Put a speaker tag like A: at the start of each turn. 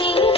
A: Thank you.